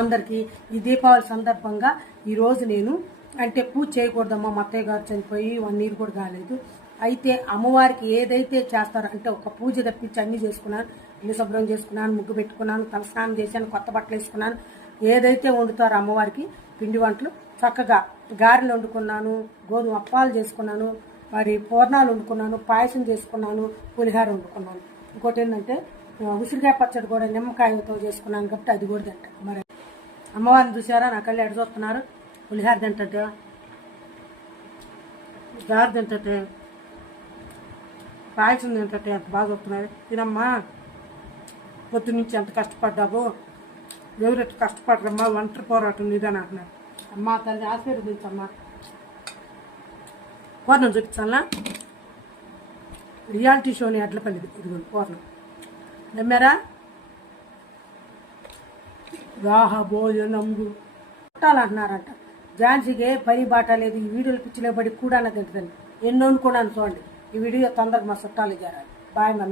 అందరికీ ఈ దీపావళి సందర్భంగా ఈరోజు నేను అంటే పూజ చేయకూడదమ్మా, మా అత్తయ్య గారు చనిపోయి 1 year కూడా కాలేదు. అయితే అమ్మవారికి ఏదైతే చేస్తారో అంటే ఒక పూజ తప్పించి అన్నీ చేసుకున్నాను. ఇల్లు శుభ్రం చేసుకున్నాను, ముగ్గు పెట్టుకున్నాను, తలస్నానం చేశాను, కొత్త బట్టలు వేసుకున్నాను. ఏదైతే వండుతారో అమ్మవారికి పిండి వంటలు చక్కగా గారెలు వండుకున్నాను, గోధుమ అప్పాలు చేసుకున్నాను, మరి పూర్ణాలు వండుకున్నాను, పాయసం చేసుకున్నాను, పులిహార వండుకున్నాను. ఇంకోటి ఏంటంటే ఉసిరికాయ పచ్చడి కూడా నిమ్మకాయతో చేసుకున్నాను కాబట్టి అది కూడా తింటా. మరి అమ్మవారిని చూసారా, నా కళ్ళు ఎడ చూస్తున్నారు. పులిహార తింటే, గారె తింటే, పాయసం తింటే ఎంత బాగా చూస్తున్నారు. తినమ్మా, పొద్దు నుంచి ఎంత కష్టపడ్డావు, ఎవరెట్టు కష్టపడరమ్మా, ఒంటరి పోరాటం నీదని అంటున్నారు. అమ్మ తల్లి ఆశీర్వదించమ్మా. పూర్ణం చూపించాలా, రియాలిటీ షోని ఎడ్లపల్లి ఇదిగోండి పూర్ణం. నమ్మారా? భోజనంబు చుట్టాలంటున్నారంట. ఝాన్సీకి పని బాట లేదు, ఈ వీడియోలు పిచ్చిలో పడి కూడా తింటుందండి. ఎన్నో అనుకున్నాను చూడండి. ఈ వీడియో తొందరగా మా చుట్టాలు చేరాలి. బాయ్ మా